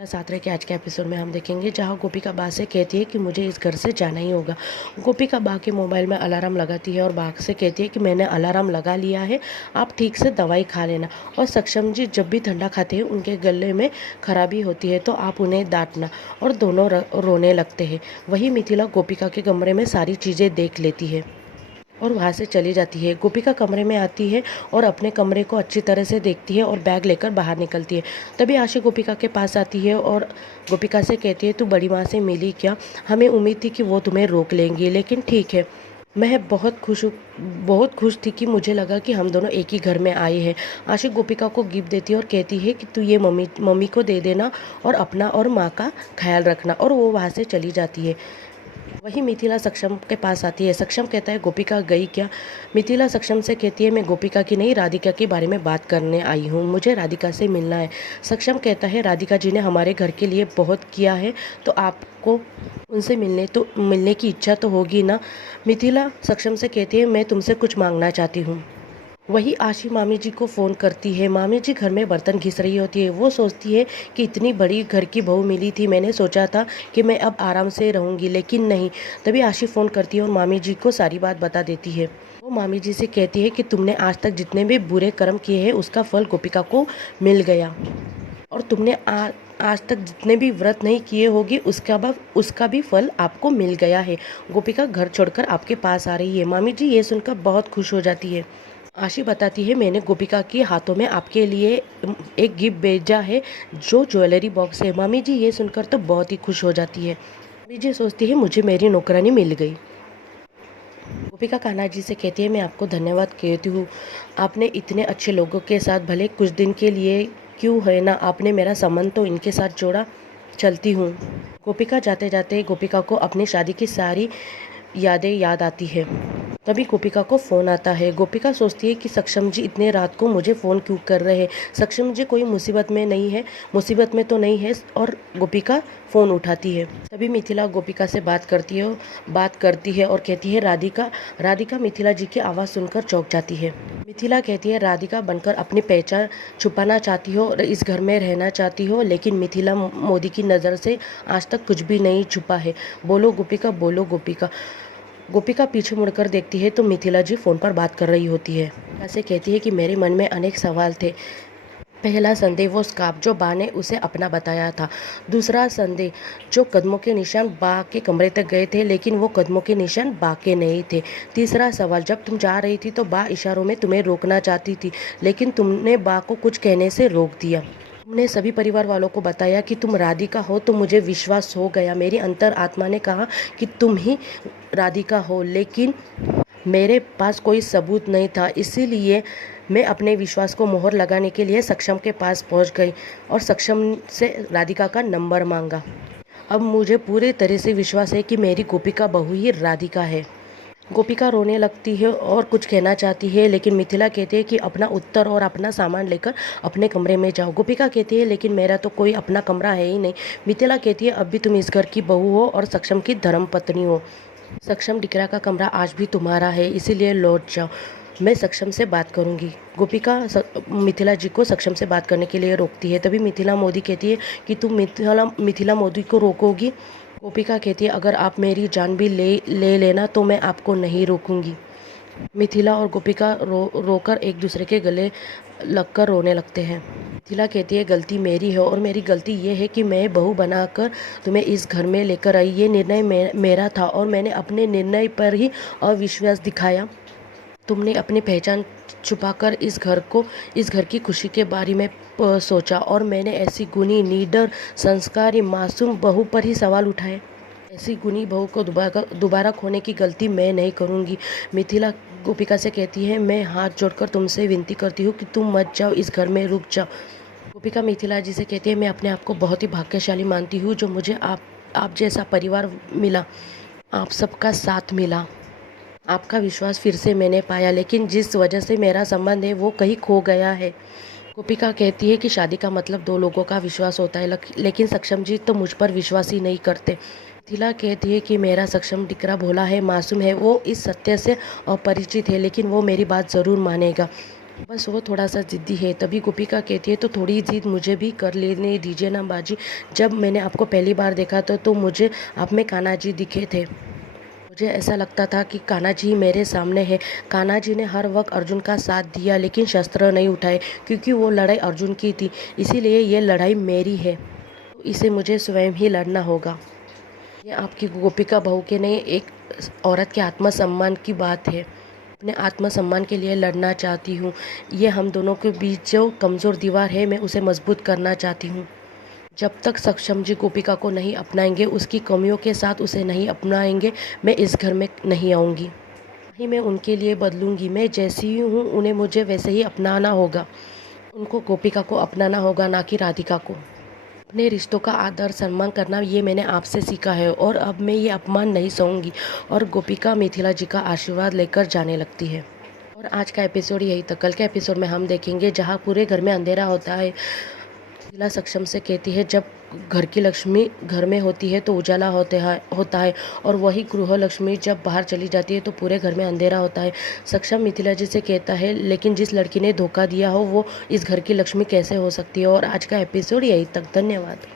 साथ रह के आज के एपिसोड में हम देखेंगे जहां गोपिका बा से कहती है कि मुझे इस घर से जाना ही होगा। गोपिका बा के मोबाइल में अलार्म लगाती है और बा से कहती है कि मैंने अलार्म लगा लिया है, आप ठीक से दवाई खा लेना। और सक्षम जी जब भी ठंडा खाते हैं उनके गले में खराबी होती है तो आप उन्हें डांटना, और दोनों रोने लगते हैं। वही मिथिला गोपिका के कमरे में सारी चीज़ें देख लेती है और वहाँ से चली जाती है। गोपिका कमरे में आती है और अपने कमरे को अच्छी तरह से देखती है और बैग लेकर बाहर निकलती है। तभी आशी गोपिका के पास आती है और गोपिका से कहती है, तू बड़ी माँ से मिली क्या? हमें उम्मीद थी कि वो तुम्हें रोक लेंगी, लेकिन ठीक है, मैं बहुत खुश थी कि मुझे लगा कि हम दोनों एक ही घर में आए हैं। आशी गोपिका को गिफ्ट देती है और कहती है कि तू ये मम्मी को दे देना और अपना और माँ का ख्याल रखना, और वो वहाँ से चली जाती है। वही मिथिला सक्षम के पास आती है। सक्षम कहता है, गोपिका गई क्या? मिथिला सक्षम से कहती है, मैं गोपिका की नहीं राधिका के बारे में बात करने आई हूँ, मुझे राधिका से मिलना है। सक्षम कहता है, राधिका जी ने हमारे घर के लिए बहुत किया है, तो आपको उनसे मिलने की इच्छा तो होगी ना। मिथिला सक्षम से कहती है, मैं तुमसे कुछ मांगना चाहती हूँ। वही आशी मामी जी को फ़ोन करती है। मामी जी घर में बर्तन घिस रही होती है। वो सोचती है कि इतनी बड़ी घर की बहू मिली थी, मैंने सोचा था कि मैं अब आराम से रहूँगी, लेकिन नहीं। तभी आशी फ़ोन करती है और मामी जी को सारी बात बता देती है। वो मामी जी से कहती है कि तुमने आज तक जितने भी बुरे कर्म किए हैं उसका फल गोपिका को मिल गया, और तुमने आज तक जितने भी व्रत नहीं किए होगी उसका भी फल आपको मिल गया है। गोपिका घर छोड़कर आपके पास आ रही है। मामी जी ये सुनकर बहुत खुश हो जाती है। आशी बताती है, मैंने गोपिका के हाथों में आपके लिए एक गिफ्ट भेजा है जो ज्वेलरी बॉक्स है। मामी जी ये सुनकर तो बहुत ही खुश हो जाती है। मामी जी सोचती है, मुझे मेरी नौकरानी मिल गई। गोपिका कान्हा जी से कहती है, मैं आपको धन्यवाद कहती हूँ, आपने इतने अच्छे लोगों के साथ भले कुछ दिन के लिए क्यों है ना, आपने मेरा संबंध तो इनके साथ जोड़ा। चलती हूँ। गोपिका जाते जाते गोपिका को अपनी शादी की सारी यादें याद आती है। तभी गोपिका को फ़ोन आता है। गोपिका सोचती है कि सक्षम जी इतने रात को मुझे फ़ोन क्यों कर रहे हैं, सक्षम जी कोई मुसीबत में तो नहीं है, और गोपिका फ़ोन उठाती है। तभी मिथिला गोपिका से बात करती है और कहती है, राधिका मिथिला जी की आवाज़ सुनकर चौंक जाती है। मिथिला कहती है, राधिका बनकर अपनी पहचान छुपाना चाहती हो और इस घर में रहना चाहती हो, लेकिन मिथिला मोदी की नज़र से आज तक कुछ भी नहीं छुपा है। बोलो गोपिका, बोलो गोपिका। गोपिका पीछे मुड़कर देखती है तो मिथिला जी फ़ोन पर बात कर रही होती है। ऐसे कहती है कि मेरे मन में अनेक सवाल थे। पहला संदेह वो स्कार्फ जो बा ने उसे अपना बताया था। दूसरा संदेह जो कदमों के निशान बा के कमरे तक गए थे, लेकिन वो कदमों के निशान बा के नहीं थे। तीसरा सवाल, जब तुम जा रही थी तो बा इशारों में तुम्हें रोकना चाहती थी, लेकिन तुमने बा को कुछ कहने से रोक दिया। तुमने सभी परिवार वालों को बताया कि तुम राधिका हो, तो मुझे विश्वास हो गया। मेरी अंतर आत्मा ने कहा कि तुम ही राधिका हो, लेकिन मेरे पास कोई सबूत नहीं था, इसीलिए मैं अपने विश्वास को मोहर लगाने के लिए सक्षम के पास पहुंच गई और सक्षम से राधिका का नंबर मांगा। अब मुझे पूरी तरह से विश्वास है कि मेरी गोपिका बहू ही राधिका है। गोपिका रोने लगती है और कुछ कहना चाहती है, लेकिन मिथिला कहती है कि अपना उत्तर और अपना सामान लेकर अपने कमरे में जाओ। गोपिका कहती है, लेकिन मेरा तो कोई अपना कमरा है ही नहीं। मिथिला कहती है, अब भी तुम इस घर की बहू हो और सक्षम की धर्मपत्नी हो। सक्षम डिकरा का कमरा आज भी तुम्हारा है, इसीलिए लौट जाओ, मैं सक्षम से बात करूंगी। गोपिका मिथिला जी को सक्षम से बात करने के लिए रोकती है। तभी मिथिला मोदी कहती है कि तुम मिथिला मोदी को रोकोगी? गोपिका कहती है, अगर आप मेरी जान भी ले लेना तो मैं आपको नहीं रोकूंगी। मिथिला और गोपिका रोकर एक दूसरे के गले लगकर रोने लगते हैं। मिथिला कहती है, गलती मेरी है और मेरी गलती ये है कि मैं बहू बनाकर तुम्हें इस घर में लेकर आई। ये निर्णय मेरा था और मैंने अपने निर्णय पर ही अविश्वास दिखाया। तुमने अपनी पहचान छुपाकर इस घर की खुशी के बारे में सोचा, और मैंने ऐसी गुणी, निडर, संस्कारी, मासूम बहू पर ही सवाल उठाए। ऐसी गुणी बहू को दोबारा खोने की गलती मैं नहीं करूंगी। मिथिला गोपिका से कहती है, मैं हाथ जोड़कर तुमसे विनती करती हूँ कि तुम मत जाओ, इस घर में रुक जाओ। गोपिका मिथिला जी से कहती है, मैं अपने आप को बहुत ही भाग्यशाली मानती हूँ जो मुझे आप जैसा परिवार मिला, आप सबका साथ मिला, आपका विश्वास फिर से मैंने पाया, लेकिन जिस वजह से मेरा संबंध है वो कहीं खो गया है। गोपिका कहती है कि शादी का मतलब दो लोगों का विश्वास होता है, लेकिन सक्षम जी तो मुझ पर विश्वास ही नहीं करते। मिथिला कहती है कि मेरा सक्षम डिकरा भोला है, मासूम है, वो इस सत्य से अपरिचित है, लेकिन वो मेरी बात ज़रूर मानेगा। बस वो थोड़ा-सा ज़िद्दी है। तभी गोपिका कहती है तो थोड़ी ज़िद मुझे भी कर लेने दीजिए ना बाजी। जब मैंने आपको पहली बार देखा था तो मुझे आप में कान्हा जी दिखे थे। मुझे ऐसा लगता था कि कान्हा जी मेरे सामने है। कान्हा जी ने हर वक़्त अर्जुन का साथ दिया लेकिन शस्त्र नहीं उठाए क्योंकि वो लड़ाई अर्जुन की थी। इसीलिए ये लड़ाई मेरी है। तो इसे मुझे स्वयं ही लड़ना होगा। ये आपकी गोपिका बहू के नहीं, एक औरत के आत्मसम्मान की बात है। अपने आत्मसम्मान के लिए लड़ना चाहती हूँ। ये हम दोनों के बीच जो कमज़ोर दीवार है मैं उसे मजबूत करना चाहती हूँ। जब तक सक्षम जी गोपिका को नहीं अपनाएंगे, उसकी कमियों के साथ उसे नहीं अपनाएंगे, मैं इस घर में नहीं आऊँगी। ना ही मैं उनके लिए बदलूँगी। मैं जैसी हूँ उन्हें मुझे वैसे ही अपनाना होगा। उनको गोपिका को अपनाना होगा, ना कि राधिका को। अपने रिश्तों का आदर सम्मान करना ये मैंने आपसे सीखा है और अब मैं ये अपमान नहीं सहूँगी। और गोपिका मिथिला जी का आशीर्वाद लेकर जाने लगती है। और आज का एपिसोड यही था। कल के एपिसोड में हम देखेंगे जहाँ पूरे घर में अंधेरा होता है, मिथिला सक्षम से कहती है जब घर की लक्ष्मी घर में होती है तो उजाला होता है और वही गृह लक्ष्मी जब बाहर चली जाती है तो पूरे घर में अंधेरा होता है। सक्षम मिथिला जी से कहता है लेकिन जिस लड़की ने धोखा दिया हो वो इस घर की लक्ष्मी कैसे हो सकती है। और आज का एपिसोड यही तक। धन्यवाद।